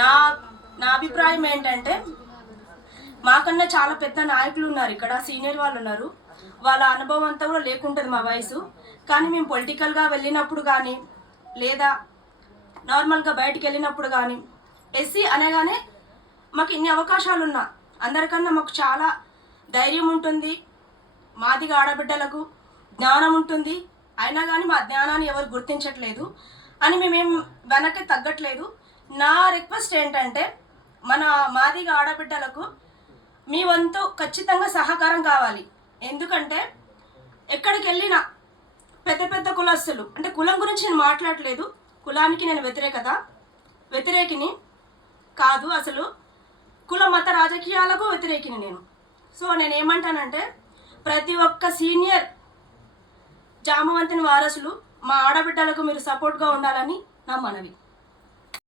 నా నా అభిప్రాయం ఏంటంటే మాకన్నా చాలా పెద్ద నాయకులు ఉన్నారు, ఇక్కడ సీనియర్ వాళ్ళు ఉన్నారు. వాళ్ళ అనుభవం అంతా కూడా లేకుంటుంది మా వయసు. కానీ మేము పొలిటికల్గా వెళ్ళినప్పుడు కానీ లేదా నార్మల్గా బయటికి వెళ్ళినప్పుడు కానీ ఎస్సీ అనగానే మాకు ఇన్ని అవకాశాలు ఉన్నా అందరికన్నా మాకు చాలా ధైర్యం ఉంటుంది. మాదిగా ఆడబిడ్డలకు జ్ఞానం ఉంటుంది. అయినా కానీ మా జ్ఞానాన్ని ఎవరు గుర్తించట్లేదు అని మేమేం వెనక్కి తగ్గట్లేదు. నా రిక్వెస్ట్ ఏంటంటే మన మాదిగా ఆడబిడ్డలకు మీ వంతు ఖచ్చితంగా సహకారం కావాలి. ఎందుకంటే ఎక్కడికి వెళ్ళినా పెద్ద పెద్ద కులస్తులు, అంటే కులం గురించి నేను మాట్లాడలేదు, కులానికి నేను వ్యతిరేకిని కాదు, అసలు కుల మత రాజకీయాలకు వ్యతిరేకిని నేను. సో నేనేమంటానంటే ప్రతి ఒక్క సీనియర్ జామవంతుని వారసులు మా ఆడబిడ్డలకు మీరు సపోర్ట్గా ఉండాలని నా మనవి.